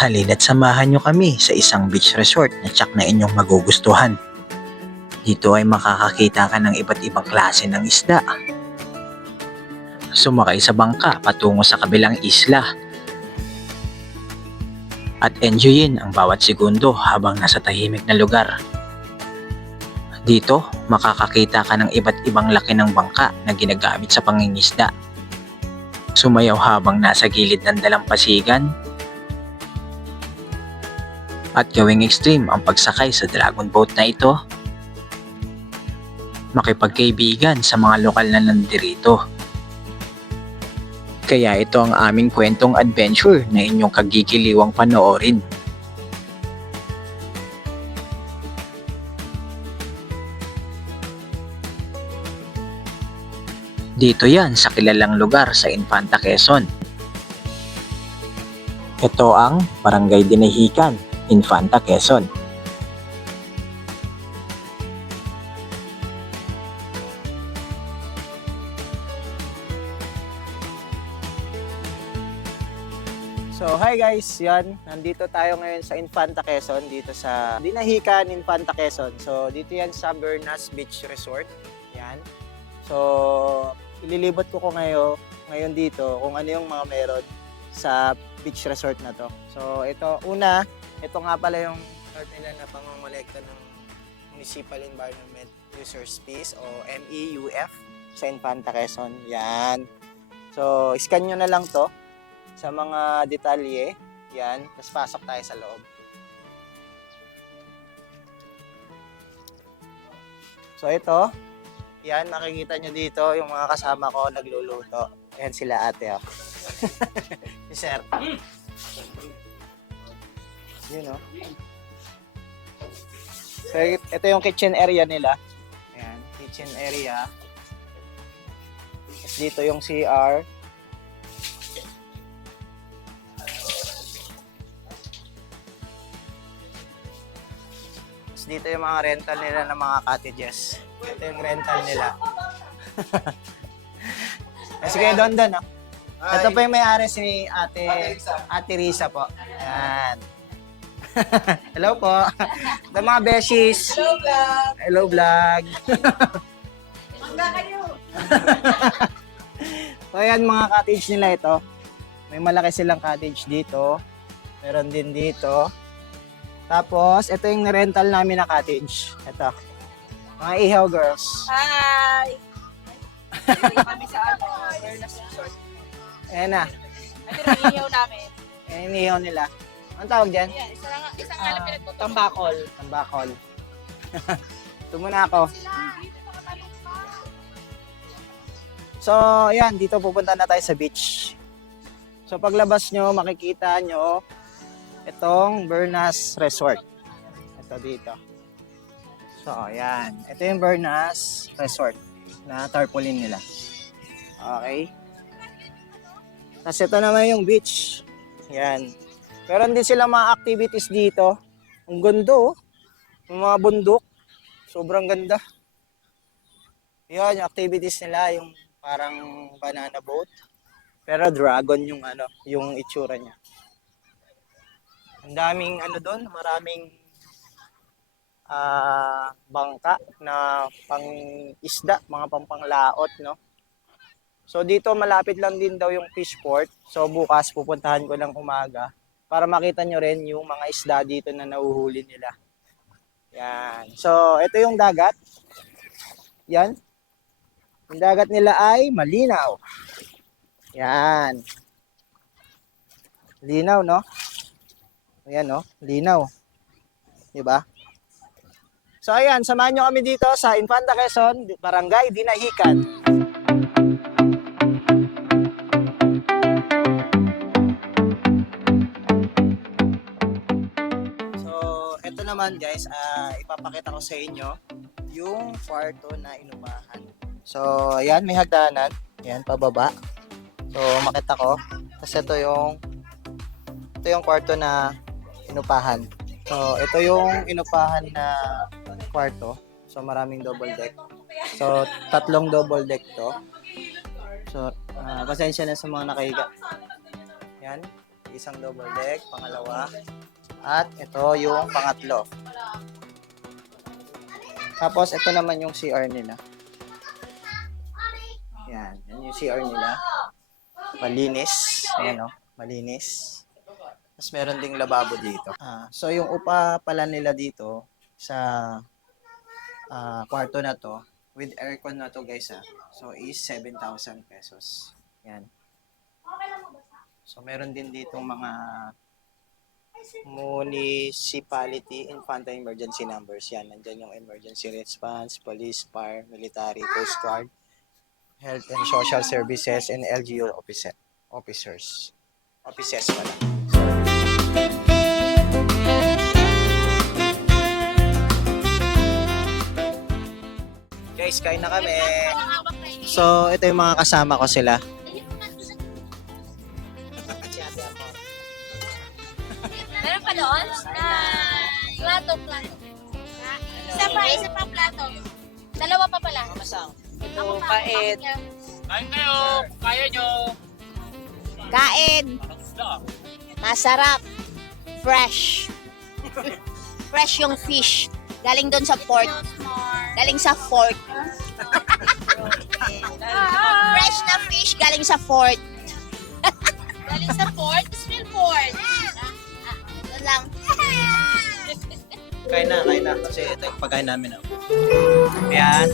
Halina't samahan nyo kami sa isang beach resort na tsak na inyong magugustuhan. Dito ay makakakita ka ng iba't ibang klase ng isda. Sumakay sa bangka patungo sa kabilang isla. At enjoyin ang bawat segundo habang nasa tahimik na lugar. Dito, makakakita ka ng iba't ibang laki ng bangka na ginagamit sa pangingisda. Sumayaw habang nasa gilid ng dalampasigan. At gawing extreme ang pagsakay sa dragon boat na ito. Makipagkaibigan sa mga lokal na nandirito. Kaya ito ang aming kwentong adventure na inyong kagigiliwang panoorin. Dito yan sa kilalang lugar sa Infanta Quezon. Ito ang Barangay Dinahican, Infanta Quezon. So hi guys, yan, nandito tayo ngayon sa Infanta Quezon, dito sa Dinahican, Infanta Quezon. So dito yan sa Bernas Beach Resort, yan. So ililibot ko ngayon dito kung ano yung mga meron sa beach resort na to. So ito nga pala yung part nila na pangongolekta ng Municipal Environment Users Fees o MEUF sa Infanta Quezon, yan. So scan nyo na lang to sa mga detalye, yan, tapos pasok tayo sa loob. So ito, yan, makikita nyo dito yung mga kasama ko nagluluto. Ayan sila ate, oh. Si sir. Yun, oh. So ito yung kitchen area nila. Ayan, kitchen area. Tapos dito yung CR. Dito yung mga rental nila ng mga cottages. Ito yung rental nila. Sige, Don, oh. Ito pa yung may-ari si Ate Risa po. Yan. Hello po. Ito mga beshies. Hello, vlog. Hello, vlog. Mangga kayo. So, yan mga cottage nila ito. May malaki silang cottage dito. Meron din dito. Tapos, ito yung rental namin na cottage. Ito. Mga ihaw girls. Hi. Dito kami sa Bernas Resort. Ayan na. Ito yung ihaw namin. Ayan yung ihaw nila. Ang tawag dyan? Ayan, isang nga na pinagtutunan. Tambakol. Tambakol. Ito muna ako. So, ayan. Dito pupunta na tayo sa beach. So, paglabas nyo, makikita nyo itong Bernas Resort. Ito dito. So, ayan. Ito yung Bernas Resort na tarpaulin nila. Okay. Tapos ito naman yung beach. Ayan. Meron din silang mga activities dito. Ang ganda, oh. Yung mga bundok. Sobrang ganda. Yan, yung activities nila, yung parang banana boat. Pero dragon yung yung itsura niya. Ang daming doon, maraming bangka na pang-isda, mga panglaot, no? So dito malapit lang din daw yung fish port. So bukas pupuntahan ko ng umaga para makita nyo rin yung mga isda dito na nahuhuli nila. Yan. So ito yung dagat. Yan. Yung dagat nila ay malinaw. Yan. Linaw, no? Ayan, no? Linaw. Diba? So, ayan. Samahan nyo kami dito sa Infanta Quezon, Barangay Dinahican. So, eto naman guys, ipapakita ko sa inyo yung kwarto na inupahan. So, ayan. May hagdanan. Ayan, pababa. So, makita ko. Kasi ito yung kwarto na inupahan. So, ito yung inupahan na kwarto. So, maraming double deck. So, 3 double deck to. So, pasensya na sa mga nakahiga. Yan. Isang double deck, pangalawa. At ito yung pangatlo. Tapos ito naman yung CR nila. Yan, yan yung CR nila. Malinis. Ayan o, malinis. Tapos meron ding lababo dito. So yung upa pala nila dito sa kwarto na to, with aircon na to guys so is 7,000 pesos. Yan. So meron din dito mga municipality infantry emergency numbers. Yan, nandyan yung emergency response, police, fire, military, coast guard, health and social services, and LGU officers. Offices pala. Guys, kain na kami. So, ito yung mga kasama ko sila. Meron pa doon? Plato. Isa pa plato. Dalawa pa pala. Ako Kain. Kain kayo! Kaya nyo! Kain. Masarap. Fresh. Fresh yung fish. Galing doon sa port. Galing sa fort. Fresh na fish galing sa fort. Galing sa port, smell port. Doon lang. Kain na. Kasi ito yung pagkain namin. Ayan.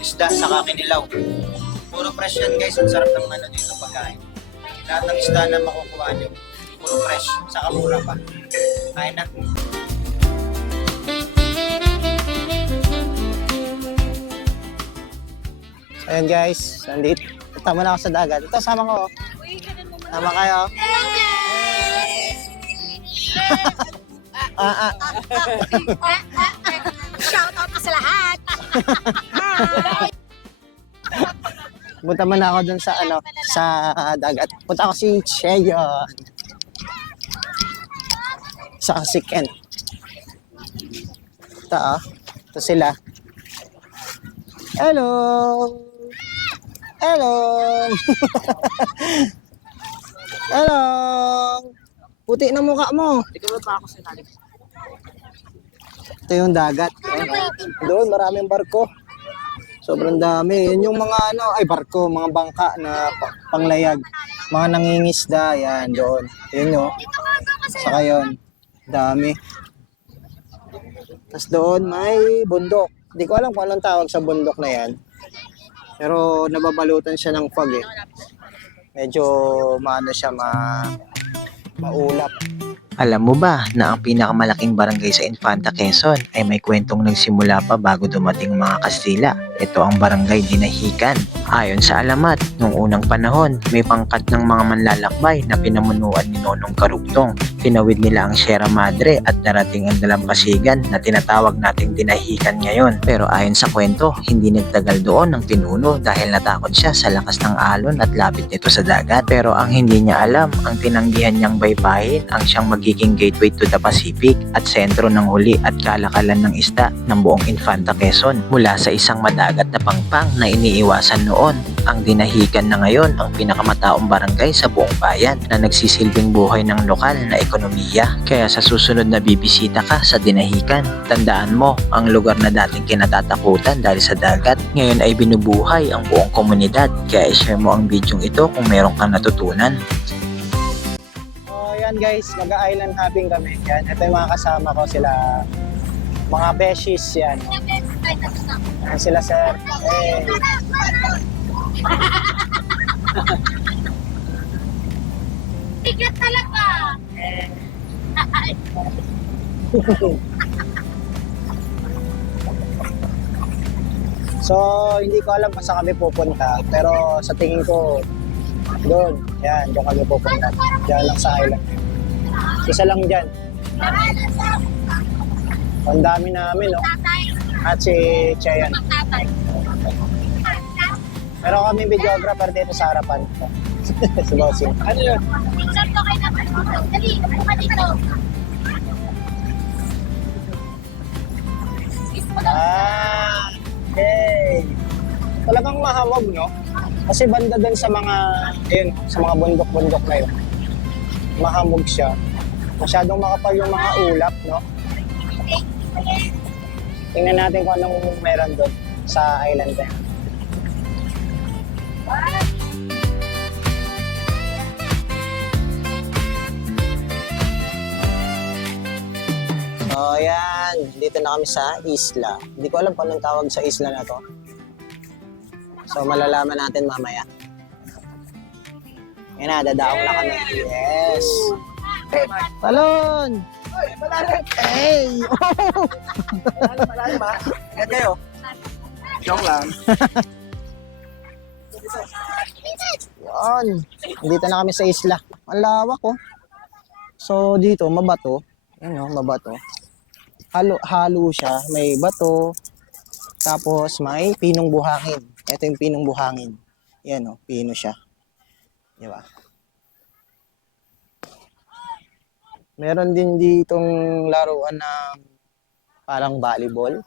Isda saka kinilaw. Puro fresh yan guys. Ang sarap ng dito pagkain. Lahat ng isda na makukuha nyo. Puro fresh. Saka mura pa. Kain na. Ayan guys. Nandito. Tama na ako sa dagat. Ito sama ko. Tama kayo. Shoutout ka sa lahat. Punta man ako dun sa sa dagat. Punta ako si Cheyon. Sa si Kent. Ito sila. Hello. Hello. Puti na mukha mo. Ito yung dagat. Doon maraming barko. Sobrang dami. Yun yung mga barko, mga bangka na panglayag. Mga nangingisda, yan doon. Yun yun. Saka yun. Dami. Tapos doon may bundok. Hindi ko alam kung anong tawag sa bundok na yan. Pero nababalutan siya ng fog eh. Medyo maulap. Alam mo ba na ang pinakamalaking barangay sa Infanta Quezon ay may kwentong nagsimula pa bago dumating mga Kastila? Ito ang Barangay Dinahican. Ayon sa alamat, noong unang panahon, may pangkat ng mga manlalakbay na pinamunuan ni Nonong Karugtong. Tinawid nila ang Sierra Madre at narating ang dalampasigan na tinatawag nating Dinahican ngayon. Pero ayon sa kwento, hindi nagtagal doon ang pinuno dahil natakot siya sa lakas ng alon at lapit nito sa dagat. Pero ang hindi niya alam, ang tinanggihan niyang baybayin ang siyang magiging gateway to the Pacific at sentro ng huli at kalakalan ng isda ng buong Infanta Quezon. Mula sa isang madagat na pangpang na iniiwasan noon, ang Dinahican na ngayon ang pinakamataong barangay sa buong bayan na nagsisilbing buhay ng lokal na ekonomiya. Kaya sa susunod na bibisita ka sa Dinahican, tandaan mo ang lugar na dating kinatatakutan dahil sa dagat, ngayon ay binubuhay ang buong komunidad. Kaya i-share mo ang video ito kung meron kang natutunan. Yan guys, mag-island hopping kami. Yan, ito yung mga kasama ko sila. Mga beshies yan. Yan sila sir. Hey. Bigat talaga. So, hindi ko alam kung saan kami pupunta. Pero sa tingin ko, doon. Yan, doon kami pupunta. Diyan lang sa island. Isa lang dyan. Ang dami namin, no? At si Cheyan. Pero kami videographer dito sa harapan. Si Bossing. Ano yun? Picture ko kayo naman. Dali, ano ka dito? Okay. Talagang mahawag, no? Kasi banda din sa mga, ayun, sa mga bundok-bundok na yun, mahamog siya. Masyadong makapal yung mga ulap, no? Tingnan natin kung anong meron doon sa island na yun. So, ayan. Dito na kami sa isla. Hindi ko alam kung anong tawag sa isla na to. So, malalaman natin mamaya. Yan na, dadaong na kami. Yes! Talon! Hey! Malalim ha? Ingat kayo. Joke lang. Yan. Dito na kami sa isla. Ang lawak oh. So, dito, mabato. Yan oh, mabato. Halo siya. May bato. Tapos, may pinong buhangin. Ito yung pinong buhangin. Yan oh, pino siya. Di ba? Meron din ditong laruan na parang volleyball.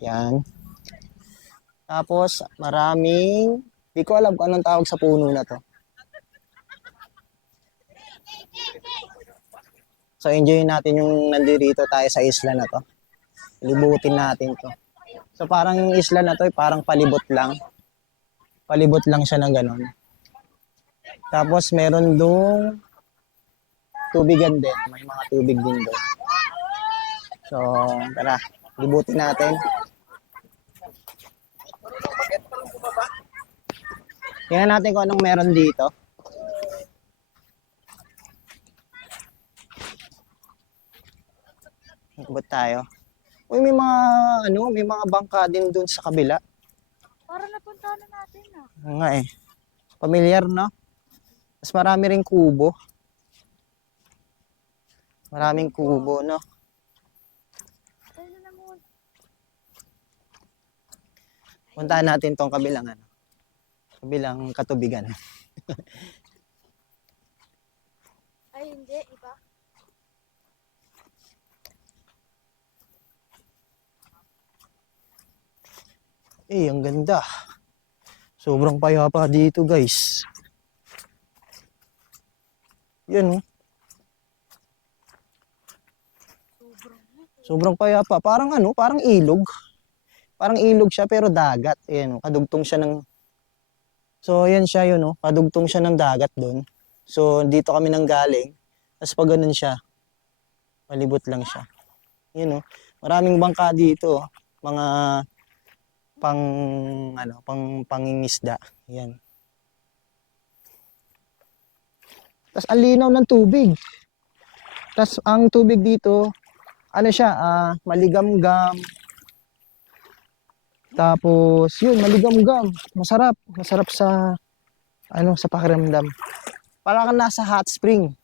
Yan. Tapos, maraming, di ko alam kung anong tawag sa puno na to. So, enjoyin natin yung nandito tayo sa isla na to. Libutin natin to. So, parang yung isla na to, parang palibot lang. Palibot lang siya ng ganon. Tapos, meron doon tubigan din. May mga tubig din doon. So, tara, libutin natin. Tingnan natin kung anong meron dito. Ikot tayo. Uy, may mga may mga bangka din doon sa kabila. Para napunta na natin ah. Oo nga eh. Familiar, no? Mas marami ring kubo. Maraming kubo, no? Ayun na mo. Puntahan natin tong kabilang kabilang katubigan. Ay hindi, iba. Eh, ang ganda. Sobrang payapa dito, guys. Yan, oh. Sobrang payapa. Parang parang ilog. Parang ilog siya pero dagat. Ayan, oh, kadugtong siya ng... So, ayan siya yun, oh. Kadugtong siya ng dagat doon. So, dito kami nang galing. Tapos pag ganun siya, malibot lang siya. Yun, oh. Maraming bangka dito, oh. Mga pang pangingisda. Ayan. Tapos ang linaw ng tubig. Tapos ang tubig dito, siya, maligamgam. Tapos, yun, maligamgam. Masarap. Masarap sa, sa pakiramdam. Parang kang nasa hot spring.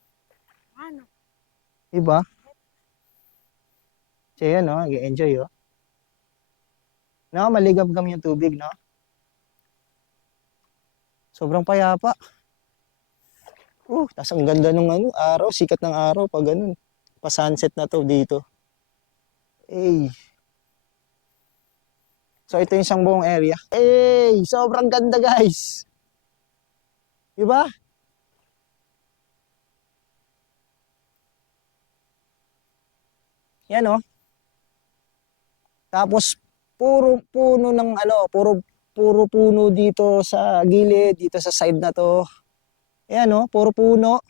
Ano? Diba? So, yan, no? Nag-enjoy, oh. No, maligamgam yung tubig, no? Sobrang payapa. Tas ang ganda ng araw, sikat ng araw pag ganun. Pa-sunset na to dito. Eh. So ito yung isang buong area. Eh, sobrang ganda, guys. Diba? Yan, oh. Tapos puro puno ng puro puno dito sa gilid, dito sa side na to. Ayan, oh, puro puno.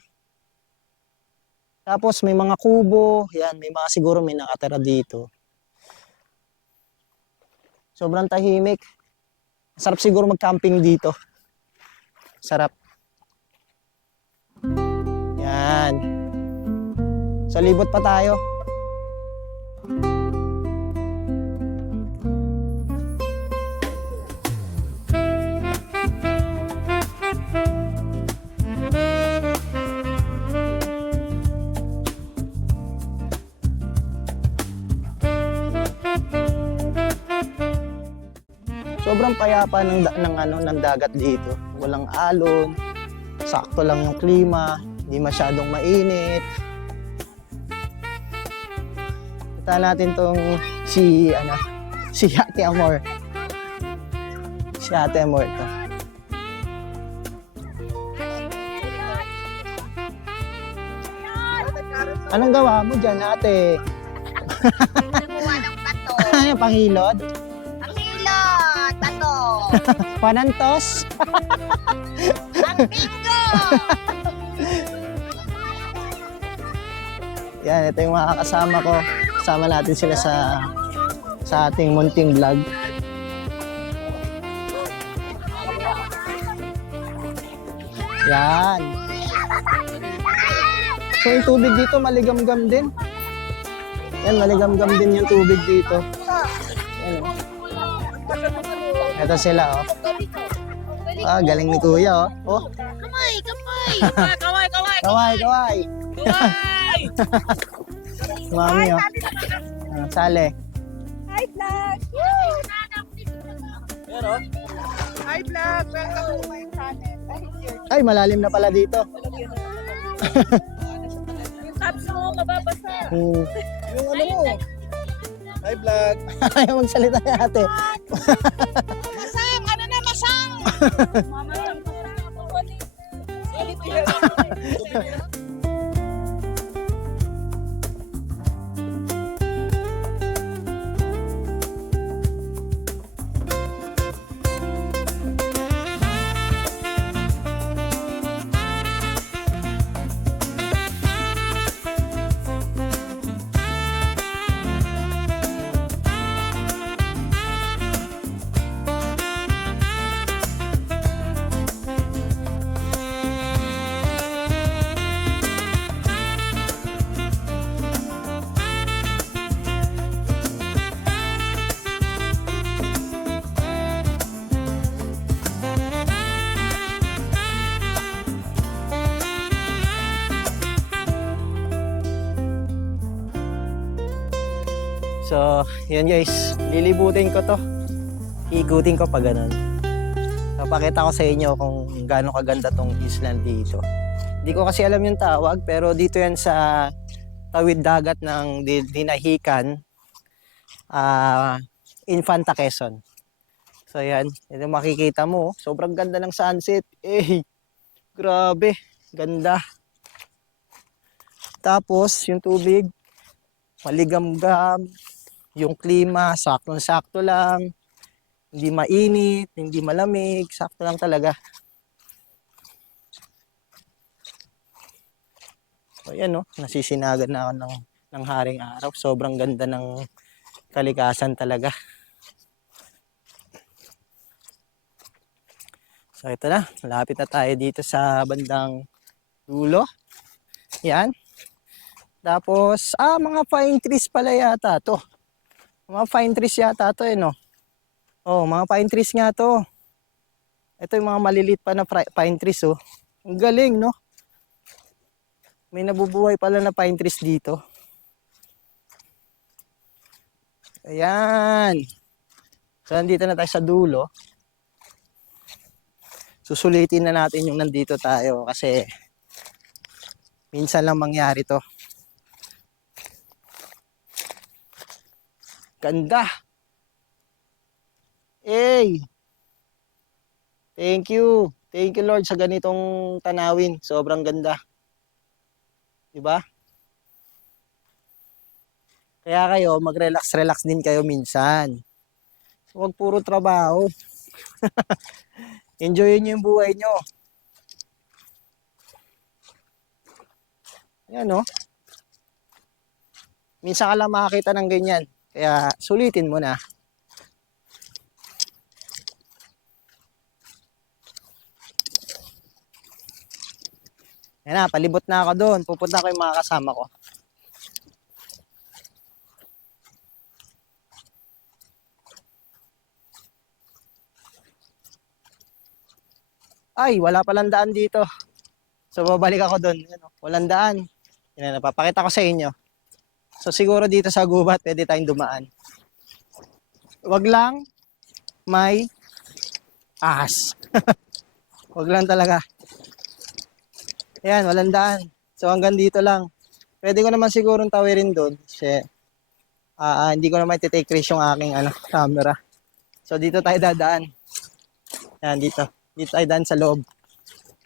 Tapos may mga kubo, yan, may mga siguro may nakatira dito. Sobrang tahimik. Sarap siguro mag-camping dito. Sarap. Yan. So libot pa tayo. Sobrang payapa ng dagat dito. Walang alon. Sakto lang yung klima, hindi masyadong mainit. Kita natin tong si Ate Amor. Si Ate Amor to. Anong gawa mo dyan, ate? Nakuha ng bato. Ano, panghilod? Ang hilot, bato. Panantos? Ang bingo. Yan, ito yung mga kasama ko. Kasama natin sila sa ating munting vlog. Yan. So yung tubig dito maligam-gam din. Yan, maligam-gam din yung tubig dito. Yan, oh. Ito sila, oh. Ah, galing ni Kuya, oh. Oh, Kamay, kamay. Kaway, kaway, kaway, kaway. kaway! Mami, oh. Ah, sale. Hi, vlog. Hi, vlog! Welcome to my channel. Ay, malalim na pala dito. Yung tabs mo, mababasa. Hmm. Yung ano mo? Hi, vlog! Ayaw magsalita ni ate. Masang, ano na masang? Mama, ang So, yan guys. Lilibutin ko to. Ikutin ko pa ganun. Papakita ko sa inyo kung gaano kaganda tong island dito. Hindi ko kasi alam yung tawag, pero dito yan sa tawid dagat ng Dinahican, Infanta Quezon. So yan, ito makikita mo, sobrang ganda ng sunset. Eh, grabe, ganda. Tapos yung tubig, maligam-gam, yung klima, saktong-sakto lang. Hindi mainit, hindi malamig, sakto lang talaga. So yan, no, nasisinagan na ako ng haring araw. Sobrang ganda ng kalikasan talaga. So ito na, malapit na tayo dito sa bandang dulo. Yan. Tapos, mga pine trees pala yata to. Mga pine trees yata to, no? Oh, mga pine trees nga to. Ito yung mga maliliit pa na pine trees, oh. Ang galing, no? May nabubuhay pala na pine trees dito. Ayan. So, nandito na tayo sa dulo. Susulitin na natin yung nandito tayo kasi minsan lang mangyari to. Ganda. Hey. Thank you. Thank you Lord sa ganitong tanawin. Sobrang ganda. 'Di ba? Kaya kayo mag-relax din kayo minsan. Huwag puro trabaho. Enjoyin niyo yung buhay niyo. Yan, no? Minsan ka lang makakita ng ganyan. Kaya sulitin mo na. Yan na, palibot na ako doon. Pupunta ko yung mga kasama ko. Ay, wala palang daan dito. So, babalik ako doon. Walang daan. Yan na, napapakita ko sa inyo. So siguro dito sa gubat pwede tayong dumaan. Wag lang may ahas. Wag lang talaga. Ayan, walang daan. So hanggang dito lang. Pwede ko naman sigurong tawirin doon kasi hindi ko naman i-take risk yung aking camera. So dito tayo dadaan. Ayan, dito. Dito tayo daan sa loob.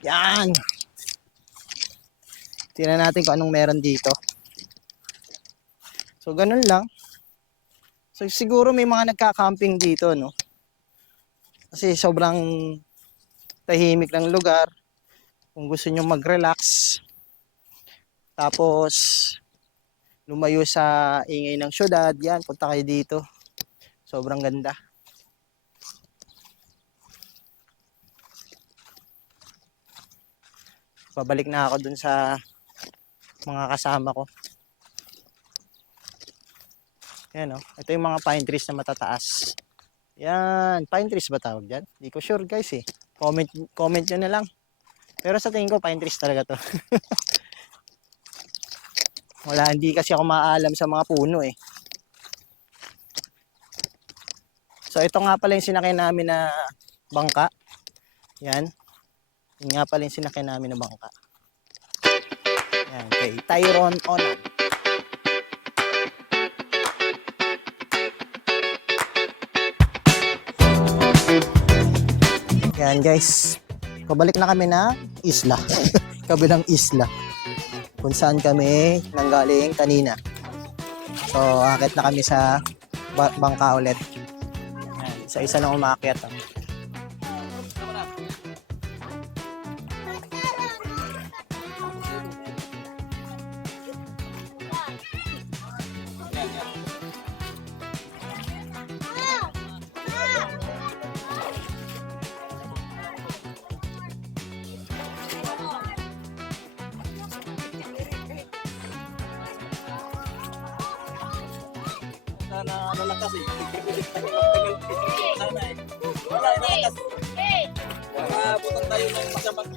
Yan. Tingnan natin kung anong meron dito. So, ganun lang. So, siguro may mga nagka-camping dito, no? Kasi sobrang tahimik ng lugar. Kung gusto nyo mag-relax, tapos lumayo sa ingay ng syudad, yan, punta kayo dito. Sobrang ganda. Babalik na ako dun sa mga kasama ko. Yan, oh. Ito yung mga pine trees na matataas. Yan, pine trees ba tawag dyan? Hindi ko sure guys eh. Comment nyo na lang. Pero sa tingin ko, pine trees talaga to. Wala, hindi kasi ako maalam sa mga puno eh. So ito nga pala yung sinakay namin na bangka. Yan. Yun nga pala yung sinakay namin na bangka. Yan, kay Tyron Onan. Yan guys. Pabalik na kami na isla. Kabilang isla. Kung saan kami nanggaling kanina. So, akit na kami sa bangka ulit. Yan, isa-isa na umakyat. Oh. Sana lalakas eh. Sana eh. Wala, lalakas. Butan tayo ng masamang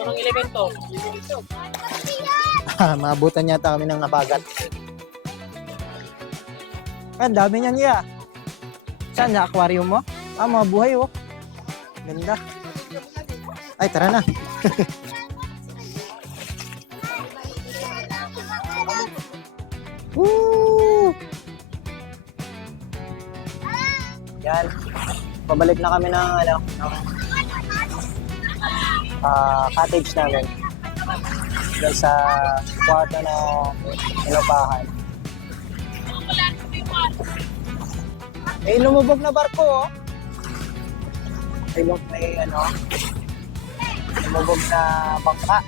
ng elemento. Maabutan yata kami ng nabagat. Ang dami niyan niya. Saan na aquarium mo? Mga buhay oh. Ganda. Ay, tara na. Woo! Yan. Pabalik na kami ng cottage namin. Dahil sa kwarto na inupahan. May lumubog na barko, oh. May lumubog na bangka.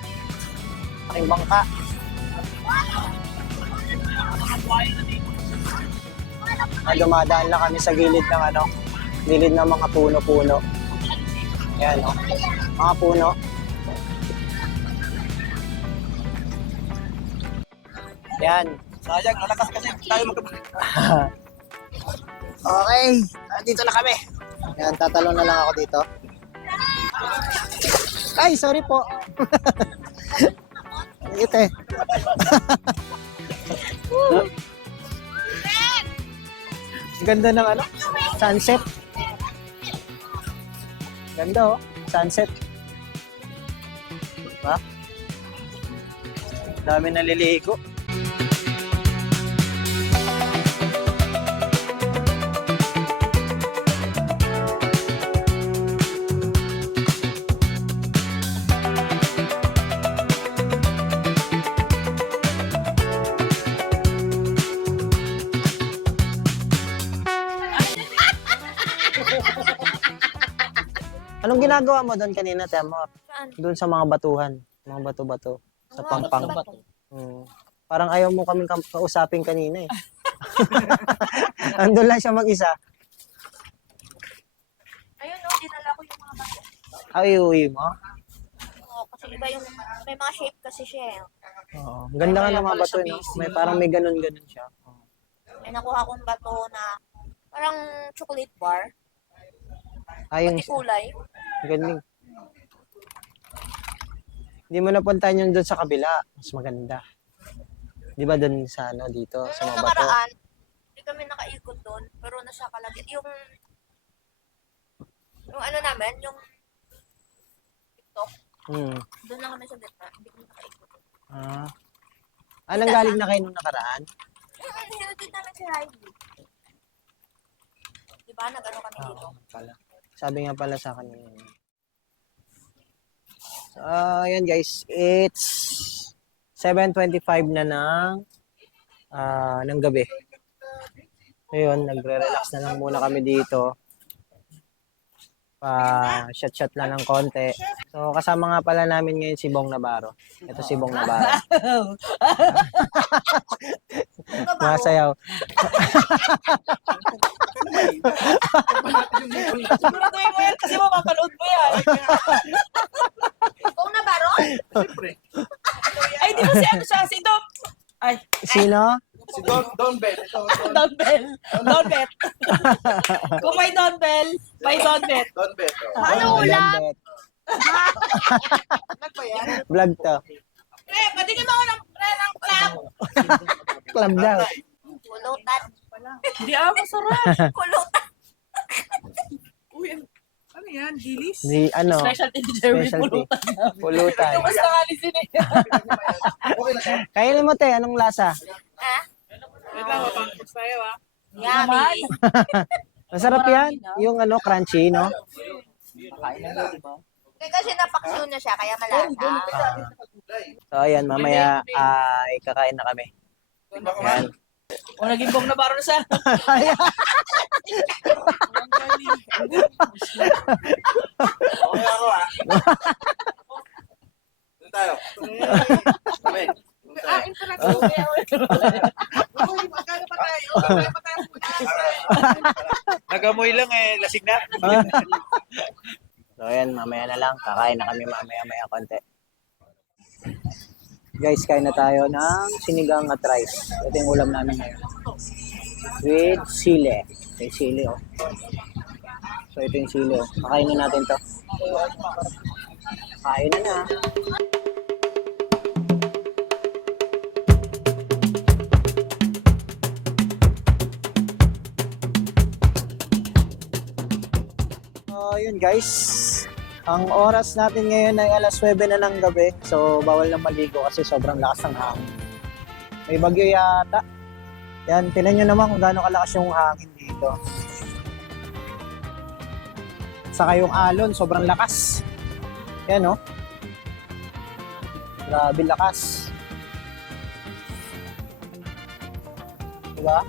Aking bangka. Dumadaan lang kami sa gilid ng gilid ng mga puno-puno. Yan, oh. Mga puno. Yan. Sayang, lalakas kasi tayo Okay, dito na kami. Yan, tatalon na lang ako dito. Ay, sorry po. Ito eh. Ganda ng sunset. Ganda oh, sunset. Diba? Dami naliligo. Anong ginagawa mo doon kanina, Temor? Saan? Doon sa mga batuhan, mga bato-bato, sa pangpang. Parang ayaw mo kaming kausapin kanina eh. Andun lang siya mag-isa. Ayun, oh, dinala ko yung mga bato. Ay, uwi mo? Oo, kasi iba yung, may mga shape kasi siya eh. Oo. Ganda nga ng mga bato, no? May parang may ganun-ganun siya. May nakuha kong bato na parang chocolate bar. Ayun, Pati kulay. galing. Hindi mo napuntahan yung doon sa kabila. Mas maganda. Di ba doon sa dito, sa Nung mga bato? nakaraan, hindi kami nakaikot doon, pero nasa kalagit. Yung namin, yung TikTok, Doon lang kami sa gitna. Hindi kami nakaikot. Anong galing na kayo nung nakaraan? Hinatid namin si Riley. Diba, nag-ano kami dito? Pala. Sabi nga pala sa akin yun. So, ayan guys, it's 7:25 na ng ng gabi. Ngayon, nagre-relax na lang muna kami dito. Pa-shot-shot lang ng konti. So, kasama nga pala namin ngayon si Bong Navarro. Ito si Bong Navarro. Masayaw. Siguraduhin mo yan kasi mapapanood mo yan. Kung nabaro? Ay, di ba si ano siya? Si Dom. Ay, Sino? Si Don Bet. Don Bell. Don Bet. Kung may Don Bell, may Don Bet. Don Bet. Ano ulam? Vlog to. Eh, patingin mo ako ng club. Club daw. Kulutan. Hindi masarap. Kulutan. Uy, ano yan? Dilis? Di, ano, Specialty deserve Specialty. pulutan. pulutan. Mas nakalisin eh. Kainin mo, te. Anong lasa? Ha? Wait lang, mapangkos tayo ah. Yummy. Masarap yan. Yung ano, crunchy, no? Kasi napaksiw na siya, kaya malasa. So, ayan, mamaya ikakain na kami. Ayan. O, naging Bong Navarro na siya. Okay ako ah. Doon tayo. Kami. Ah, internet. Uy, magkano pa tayo? Magkano pa tayo? Nagamoy lang eh. Lasing na. So, ayan, mamaya na lang. Kakain na kami mamaya-maya konti. Guys, kain na tayo ng sinigang at rice. Ito yung ulam namin ngayon. With sili. May sili, oh. So, ito yung sili, oh. Kakainin natin to. Kain na na. So, yun guys. Ang oras natin ngayon ay alas 9 na ng gabi. So, bawal na maligo kasi sobrang lakas ng hangin. May bagyo yata. Yan, tinan nyo naman kung gaano kalakas yung hangin dito. Saka yung alon, sobrang lakas. Yan, oh. Grabe lakas. Diba?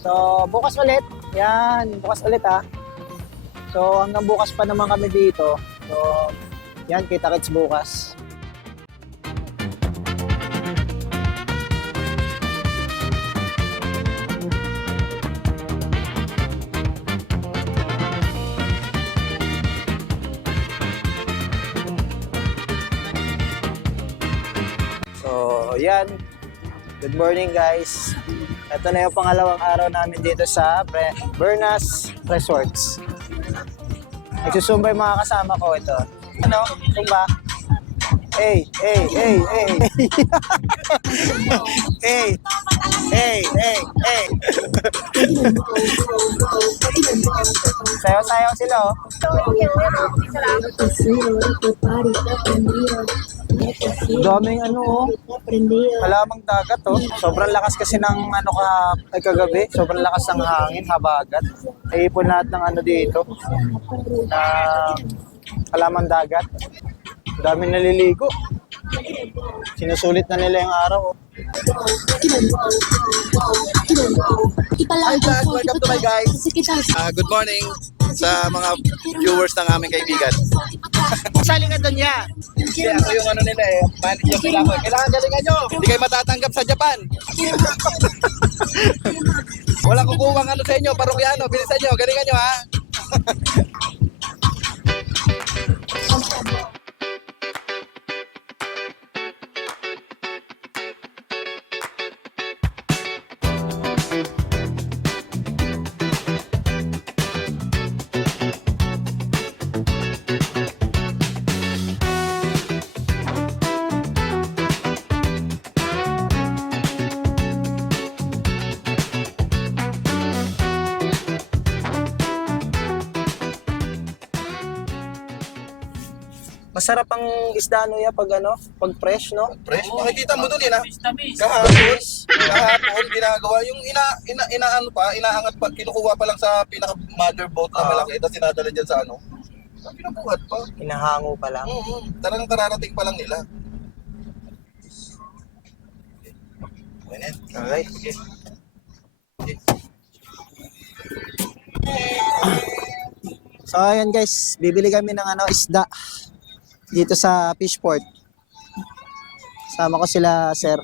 So, bukas ulit. Yan, bukas ulit ha. So, hanggang bukas pa naman kami dito. So, yan, kita-kits bukas. So, yan. Good morning, guys. Ito na yung pangalawang araw namin dito sa Bernas Resorts. Nagsusumba yung mga kasama ko ito. Ano? Sumba? Hey, hey, hey, hey. Hey. Hey, hey, hey. Sayaw-sayaw sila, oh. Daming ano, oh. Malamang dagat, oh. Sobrang lakas kasi ng ano ay kagabi. Sobrang lakas ng hangin, habagat. Naipon lahat ng ano dito. Na halamang dagat. Daming naliligo. Sinusulit na nila yung araw, oh. Hi guys, welcome to my guys. Good morning sa mga viewers ng aming kaibigan. Sali ka doon niya. Kasi ako yung ano nila eh, manager nila ako. Kailangan galingan nyo. Hindi kayo matatanggap sa Japan. Walang kukuwang ano sa inyo, parokyano. Bilisan nyo, galingan nyo ha. Masarap ang isda no ya pag ano, pag fresh, no? Fresh, makikita mo dun yun ha. Tamis. Kahapon ginagawa yung inaano pa, inaangat pa, kinukuha pa lang sa pinaka mother boat na malaki, tapos sinadala dyan sa ano. Pinubuhat pa. Hinahango pa lang. Talagang kararating pa lang nila. Alright. So ayan guys, bibili kami ng isda dito sa Fishport. Sama ko sila, sir.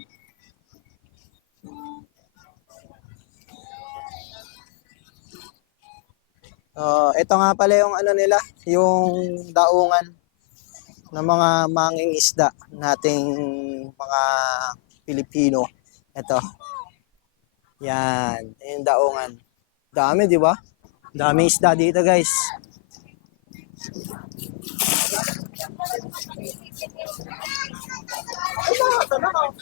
Ito nga pala yung nila, yung daungan ng mga manging isda nating mga Pilipino. Ito. Yan, yung daungan. Dami, di ba? Daming isda dito, guys.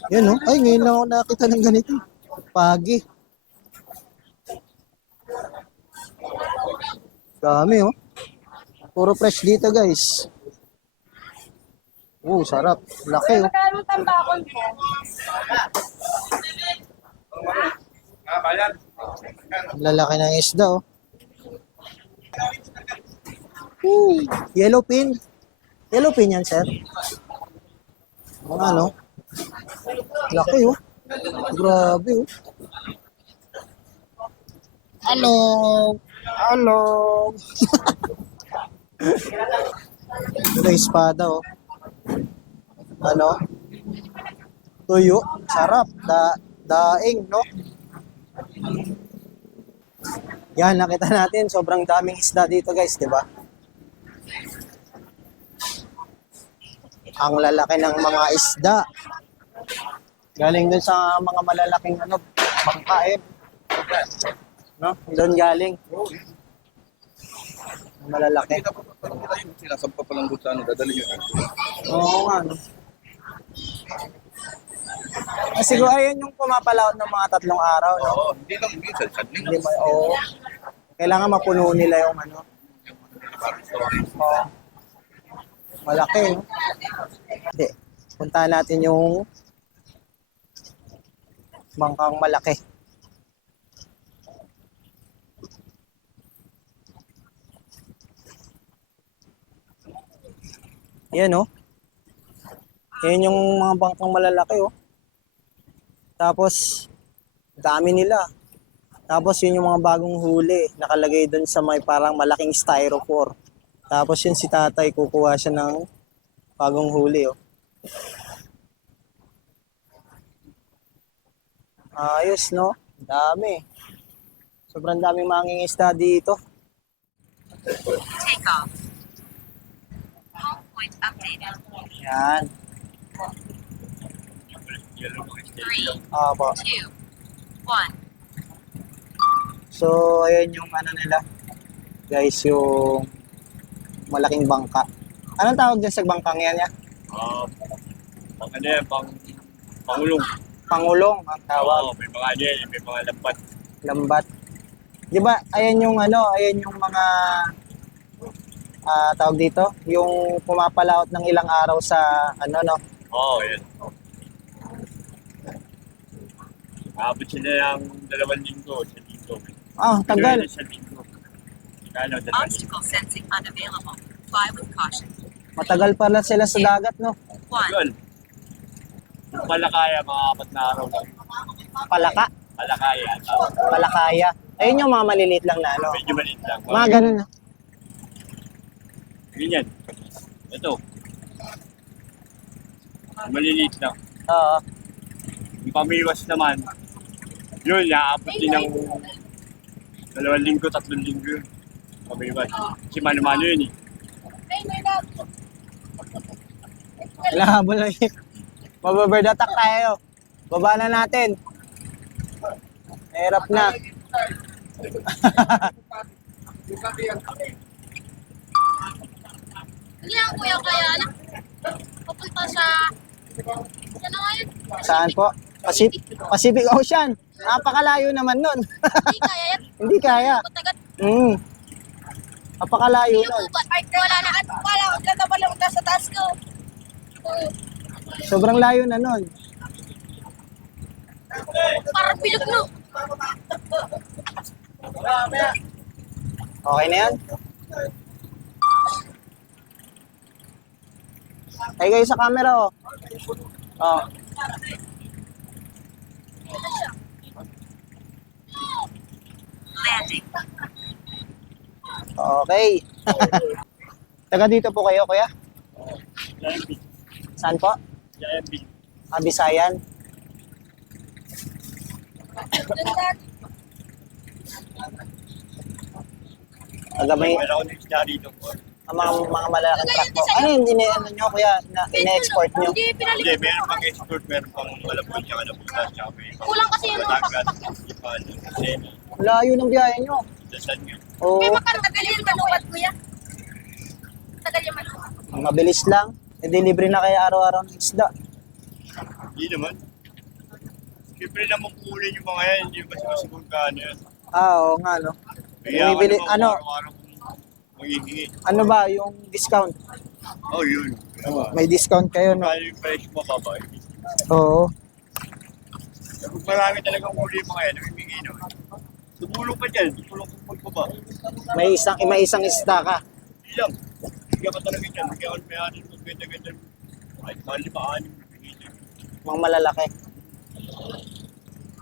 Yun, no? Ay, ngayon lang ako nakita ng ganito. Pagi. Dami, oh. Puro fresh dito, guys. Sarap. Laki, oh. Magkano tambakon po? Ang lalaki ng isda, oh. Yellow pin. Yellow pin yan, sir. Mga ano? Laki, oh. Grabe, oh. Hello. Hello. Ito yung espada, oh. Ano? Tuyo. Sarap. Daing, no? Yan, nakita natin. Sobrang daming isda dito, guys, di ba? Ang lalaki ng mga isda. Galing dun sa mga malalaking bangka, eh. No? Doon galing. Malalaki. Sinasampa pa lang doon sa dadali yun. Oo nga, no? Siguro ayun yung pumapalaot ng mga 3 araw, no? Oo, hindi lang minsan. Hindi mo, oo. Kailangan mapuno nila yung Oo. Malaki, no? Hindi. Puntahan natin yung bangkang malaki. Yan, oh. Yan yung mga bangkang malalaki, oh. Tapos, dami nila. Tapos, yun yung mga bagong huli. Nakalagay dun sa may parang malaking styrofoam. Tapos, yun si tatay, kukuha siya ng bagong huli, oh. Ayos, no? Dami. Sobrang daming mangingisda dito. Take off. Home point updated. Yan. 3, Apo. 2, 1. So, ayan yung nila. Guys, yung malaking bangka. Anong tawag dyan sa bangkang yan, ya? Pangulong. Pangulong ang tawag. Oo, may mga lampat. Lambat. Di ba, ayan yung ayan yung mga tawag dito, yung pumapalaot ng ilang araw sa no? Oo, yan. Abot sila ng 2 linggo, sa linggo. Tagal. Sa linggo. Kano, 2 linggo. Obstacle sensing unavailable. Fly with caution. Matagal pala sila sa dagat, no? 1. Yun. Yung Palakaya, mga 4 na araw lang. Palaka, Palakaya. palakaya. Ayun yung mga maliliit lang na Medyo maliit lang. Mga ganun na. Ganyan. Ito. Maliliit lang. Oo. Yung pamiwas naman, yun, naabot din ng 2 linggo, 3 linggo yun. Pamiwas. Kasi mano-mano yun eh. Lahabol lang yun. Mababird attack tayo. Baba na natin. Hirap na. Hindi lang kuya kaya anak. Papunta sa... Ano nga yun? Saan po? Pacific Ocean. Napakalayo naman nun. Hindi kaya yan. Hindi kaya. Patagat. Napakalayo nun. Ay, wala na. Wala. Magkatapan lang sa taas ko. Sobrang layo na nun. Parang bilog no. Okay na yan? Ay kayo sa camera, oh. Oh. landing. Okay. Taga dito po kayo, kuya? Saan po? Bisayan. Taga may Meron ako ng isda dito. ang mga malalaking truck po. Ano yung ano nyo, kuya, na ina-export nyo? Hindi, meron pang export, meron pang malabon, tsaka nabutas, tsaka may Kulang kasi yung mga Batangas, Ipan, Semi, Layo ng biyahe nyo. Dasan nga. Oo, tagal yung maluwat, kuya. Tagal yung maluwat. mabilis lang. I-deliver na kaya araw-araw ng isda. Hindi naman. Siyempre naman kulin yung mga yan, hindi ba sinusunod ka ano yan. Oo nga, no? Kaya Bumibili, naman, ano? araw-araw kung maghihingi. Ano ba yung discount? Oh, yun. May discount kayo, no? Kaya yung price mo babay. Oo. Kung marami talagang huli yung mga yan, namimigay naman. Tumulong ka dyan, tumulong ka ba? May isang isda ka. Hindi lang. Bigyan ka talaga dyan, bigyan ka may anin mo, ganda-ganda. Ay, mahal pa anin mo, bigyan dyan. Mga malalaki.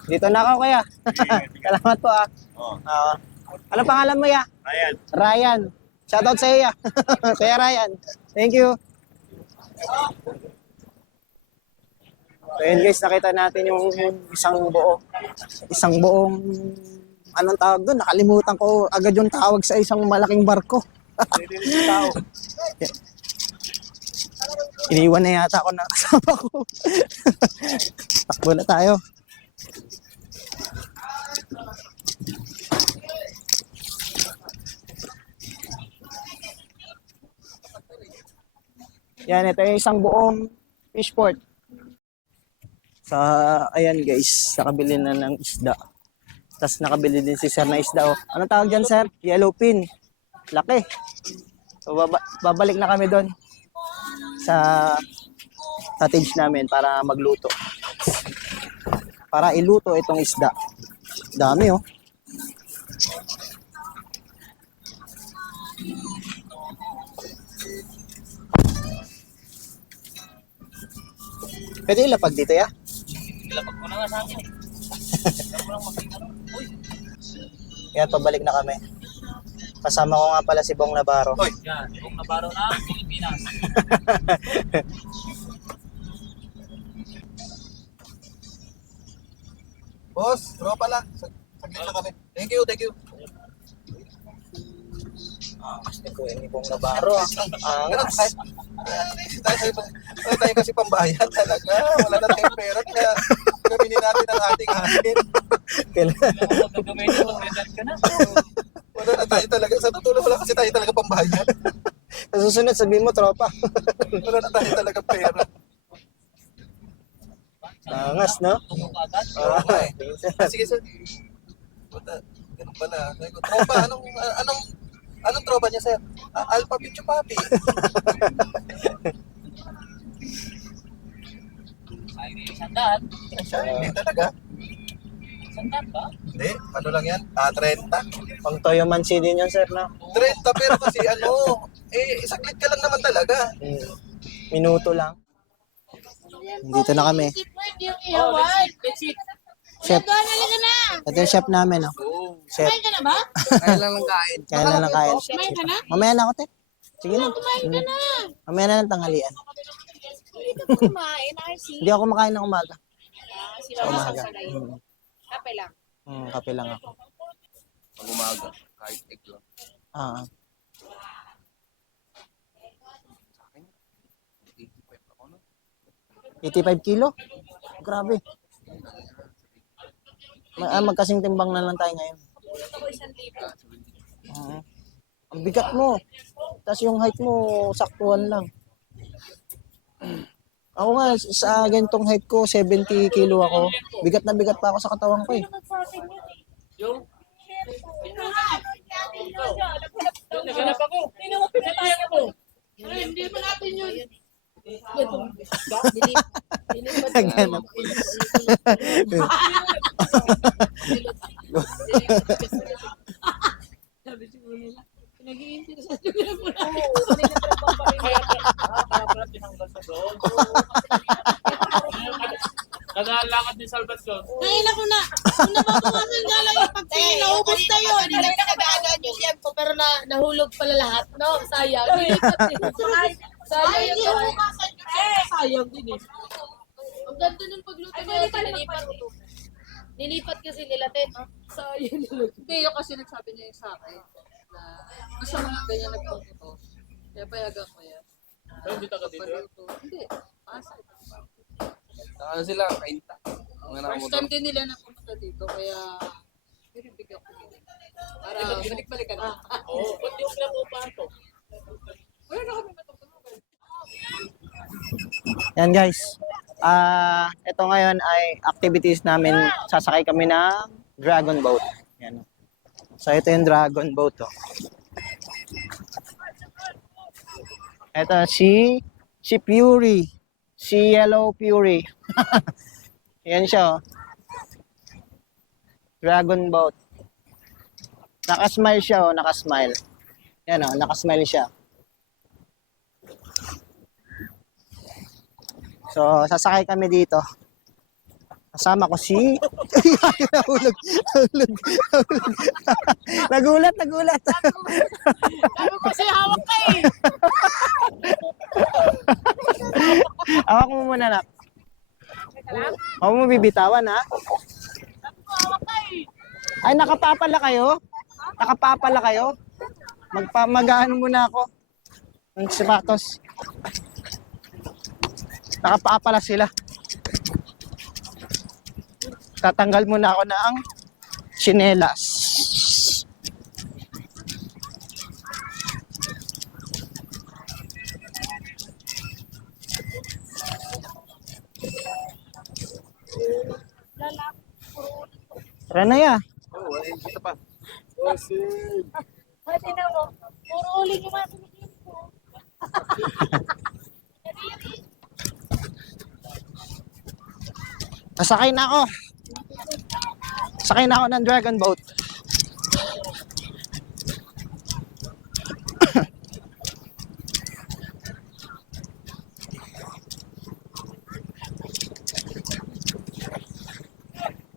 Dito na ako, kuya. Salamat po, ah. Oh, Ano pangalan mo, ya? ayan. Ryan. Shoutout sa iyo, ya. Kuya Ryan. Thank you. So yun guys, nakita natin yung isang buong, anong tawag doon? Nakalimutan ko agad yung tawag sa isang malaking barko. Iniwan na yata ako ng kasama ko. Takbo na tayo. Yan, ito yung isang buong fish port. Ayan guys, nakabili na ng isda. Tapos nakabili din si sir na isda. Oh. Ano tawag dyan, sir? Yellowfin. Laki. So, babalik na kami doon sa cottage namin para magluto. Para iluto itong isda. Dami, oh. Pwede ilapag dito, ya? Ilapag ko na nga sa akin eh. Yan, pabalik na kami. Kasama ko nga pala si Bong Navarro. Oy, yan. Bong Navarro na, Pilipinas. Boss, tropa lang. Saglit lang kami. Thank you, thank you. Kasi ko ni Bong Navarro. Ganun, tayo kasi pambayad talaga. Wala na tayong pera. Kaya gawinin natin ang ating hangin. Wala na tayo talaga. Sa totoo wala kasi tayo talaga pambayad. Sa susunod, sabihin mo, tropa. Wala na tayo talaga pera. Angas, no? Oo nga eh. Sige, sir. Puta, ganun pala. Sabi ko, tropa, anong tropa niya, sir? Alpha Pichu Papi. Hindi talaga. Hindi, ano lang yan? 30. Pang Toyo Mansi din yun, sir, no? 30 pero kasi saglit ka lang naman talaga. Minuto lang. Dito na kami. Chef. Ito yung chef namin, no? Chef. Kumain ka na ba? Kaya lang lang kain. Kumain ka na? Mamaya na ako, te. Sige na. Kumain ka na. Mamaya na ng tanghalian. Hindi ka kumain, RC. Hindi ako kumakain ng umaga. Sila Sa sa umaga. salay. Kape lang. Kape lang ako. Pag umaga, kahit egg lang. Ah. 85 kilo? Grabe. Magkasing timbang na lang tayo ngayon. Ang bigat mo. Tapos yung height mo, saktuhan lang. Ako nga, sa ganitong height ko, 70 kilo ako. Bigat na bigat pa ako sa katawan ko eh. Naganap ako. Pinapitayan ako. Hindi mo natin yun. Ganap. Sabi siguro nila, nag-iinteres sa telepono. Nadalakad ni Salvador. Ngayon ako na, kung nababawasan nga lang yung pagtingin, naubos na yun. nahulog pala lahat, no? Sayang. Nilipat din. Sayang yung sayang din eh. Ang ganda ng pagluto nila, nilipat eh. Nilipat kasi nila, te. Sayang nila. Hindi, yung kasi nagsabi niya yung sa akin na gusto mo lang ganyan nagpagluto. Kaya payagan ko yan. Pero hindi taga dito. Hindi. Pasay. Ano sila? Kainta. First time din nila na pumunta dito, kaya binibigyan ko nila. Para balik-balikan na. Oo, ba't yung pinapupahan to? Wala na kami matutulungan. Yan guys. Ito ngayon ay activities namin. Sasakay kami ng dragon boat. Yan. So ito yung dragon boat. Oh. Ito si Fury. Si Yellow Fury. Yan siya. Oh. Dragon boat. Nakasmile siya. Oh. Nakasmile. Yan oh. Nakasmile siya. So, sasakay kami dito. Kasama ko si... Nahulog. Nagulat. Sabi ko kasi hawak ka eh. Hawak mo muna, nak. Huwag mo bibitawan, ha? Ay, nakapapala kayo? Nakapapala kayo? Mag-ano muna ako. Ng sapatos. Nakapapala sila. Tatanggal muna ako ng tsinelas. Tara na ya. Pwede na mo. Puro uling yung mga pinigil ko. Nasakay na ako. Sakay na ako ng dragon boat.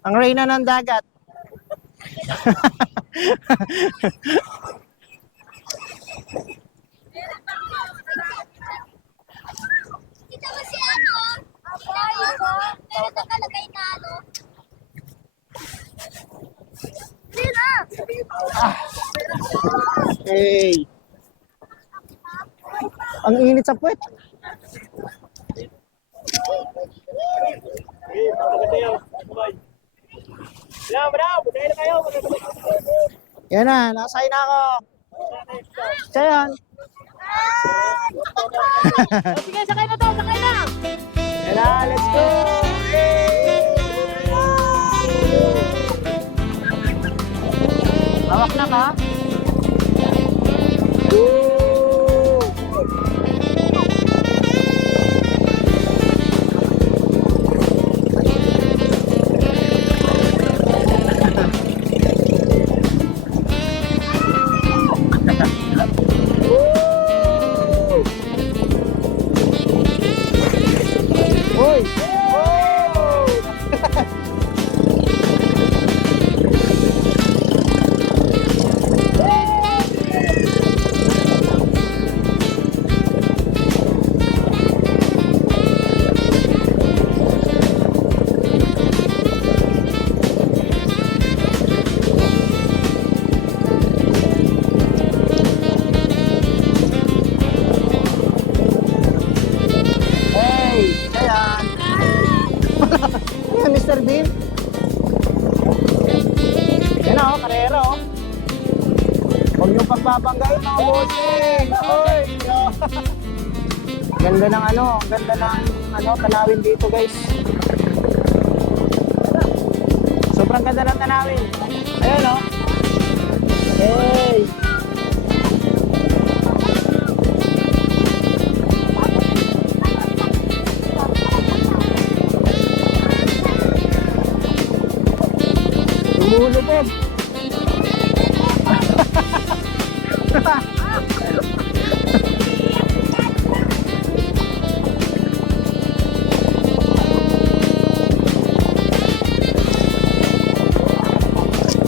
Ang reyna ng dagat. Kita ba si ano? Abay ko. Meron na kalagay na ano. Sila! Hey. Ang init sa puwet. Yan na, nakasay na ako. Siya yan. Sige, sakay na to, sakay na! Yan na, let's go! Hawak na ka? Uy! Hey! Ayan! Ayan, Mr. Bean. Yan o, karera o. Huwag niyong pagbabanggain mga bossing. Oy! Ganda ng ganda ng tanawin dito guys. Sobrang ganda ng tanawin. Ayan o. Hey! Lumulubog.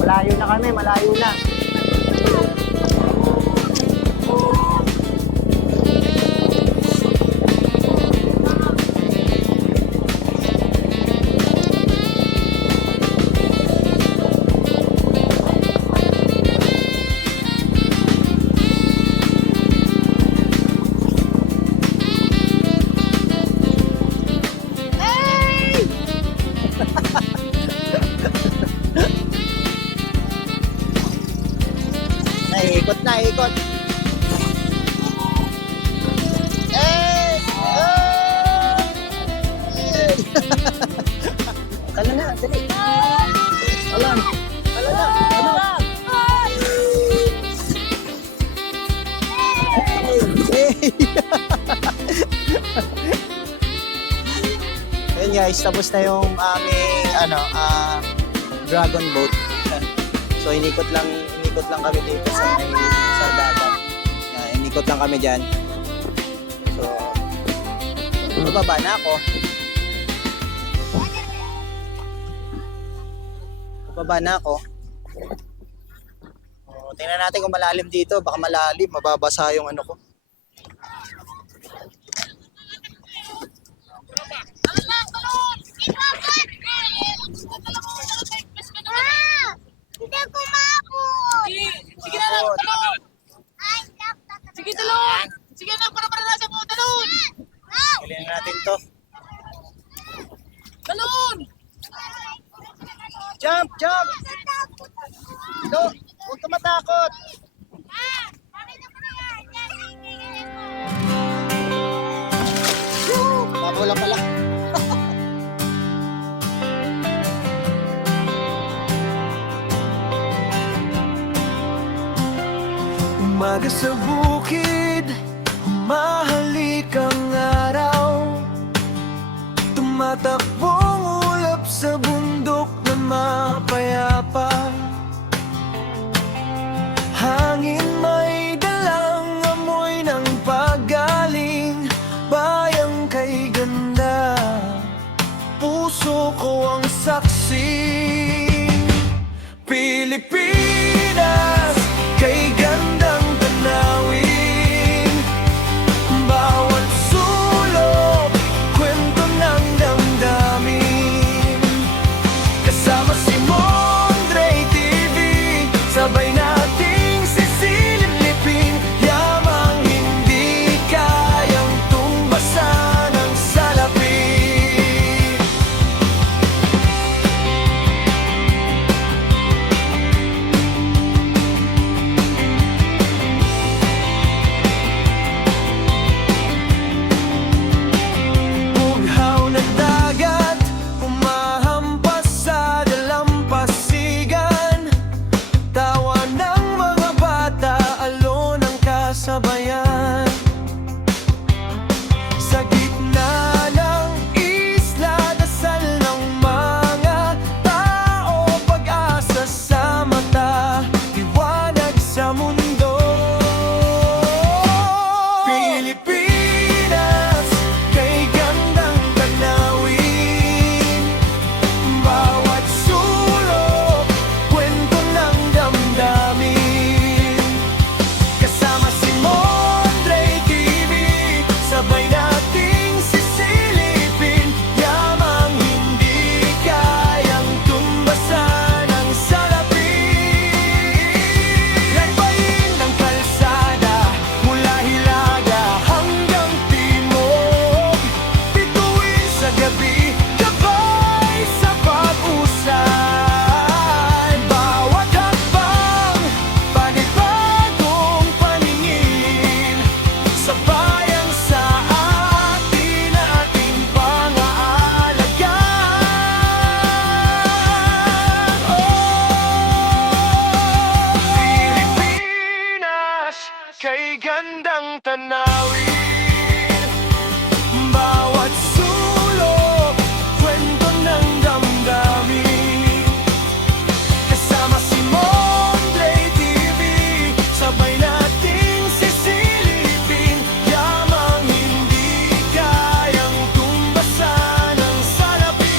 Malayo na kami, malayo na. ikot. Eh! Ah! Eh! Tala na, dali. Alam. Tala na. Ano? Eh! Ayun guys, tapos na yung aming dragon boat. So inikot lang kami dito sa dagat. Inikot lang kami diyan. So bababa na ako. Bababa na ako. Tingnan natin kung malalim dito. Baka malalim, mababasa yung ano ko. Hindi ko maabot. Sige na lang, talon! Ay, Sige, talon! Sige na, para nasa mo, talon! Kulihan natin to. Talon! Jump! Jump! No, huwag ka matakot. Babo lang pala. Umaga sa bukid, humahalik ang araw. Tumatakbong ulap sa bundok na mapayapa. Hangin may dalang amoy ng paggaling. Bayang kay ganda, puso ko ang saksi. Pilipinas, kay gandang tanawin. Bawat sulok, kwento ng damdamin. Kasama si Mondre TV, sabay nating sisilipin. Yamang hindi kayang tumbasan ng salapi. Bughaw ng dagat, humahampas sa dalampasigan. Tawa ng mga bata, alon ang kasabayan. Sa gitna ng isla, dasal ng mga tao. Pag-asa sa mata, liwanag sa mundo. Pilipinas, kay gandang tanawin. Bawat sulok, kwento ng damdamin. Kasama si Mondre TV, sabay nating sisilipin. Yamang hindi kayang tumbasan ng salapi. Laybayin ng kalsada, mula Hilaga hanggang Timog. Bituin sa gabi, gabay sa pag-usay. Bawat hakbang, panibagong paningin. Sa bayang sa atin na ating pang-aalagaan. Pilipinas, kay gandang tanawin. Bawat sulok, kwento ng damdamin. Kasama si Mondre TV, sabay nating sisilipin. Yamang hindi kayang tumbasan ng salapi.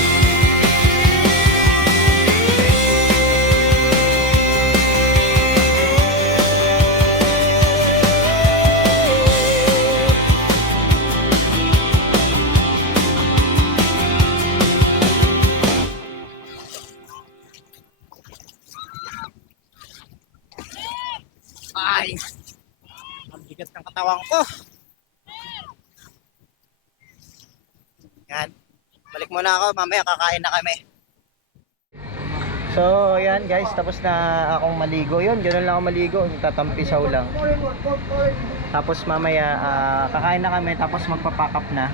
Ay! Ang bigat ng katawan ko. Yan. Balik muna ako. Mamaya kakain na kami. So, ayan guys, tapos na akong maligo. Yun, ganoon lang ako maligo. Tatampisaw lang. Tapos mamaya, kakain na kami, tapos magpapack up na.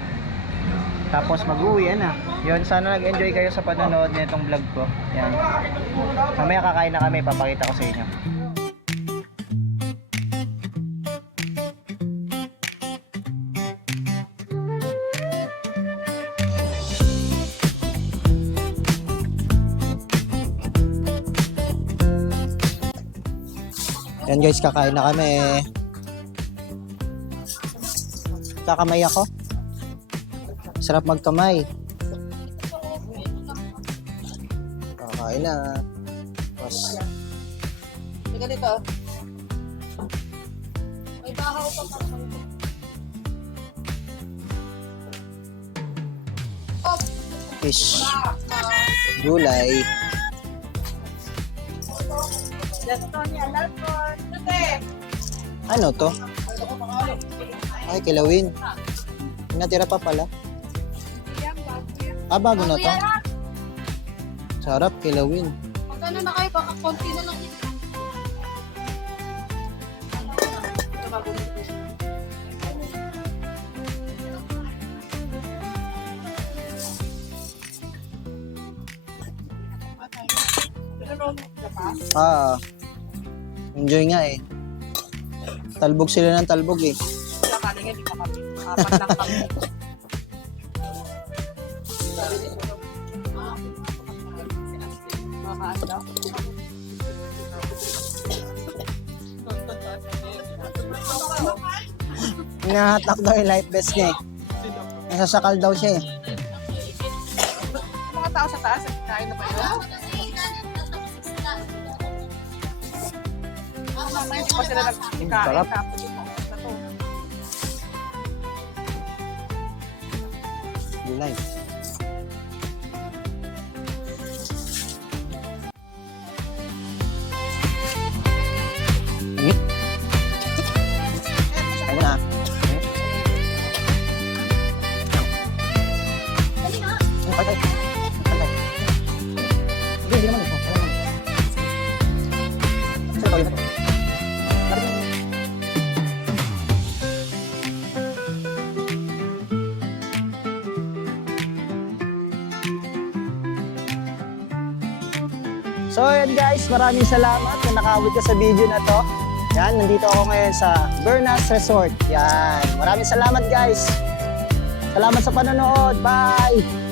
Tapos mag-uwi na. Yun, sana nag-enjoy kayo sa panonood nitong vlog ko. Yan. Mamaya kakain na kami, papakita ko sa inyo. Yan guys, kakain na kami. Kakamay ako. Sarap magkamay. Kakain na. Tapos, Teka dito. May bahaw pa pa. fish. Gulay. Ano to? Ay, kilawin. May natira pa pala. Ah, bago na to. Sarap, kilawin. Magkano na kayo? Baka konti na lang. Ah, enjoy nga eh. Talbog sila ng talbog eh. Kakalingan, di pa kami. Apat lang kami. Hinahatak daw yung life vest niya eh. Nasasakal daw siya eh. Mga tao sa taas, kain na ba yun? Hindi pa sila nagkain. Sarap. Tapos ito, na to. Gulay. Ayun na. Ay. Hindi naman ito. Saan tayo na to? So yan guys, maraming salamat na nakawit ka sa video na to. Yan, nandito ako ngayon sa Bernas Resort. Yan, maraming salamat guys. Salamat sa panonood. Bye!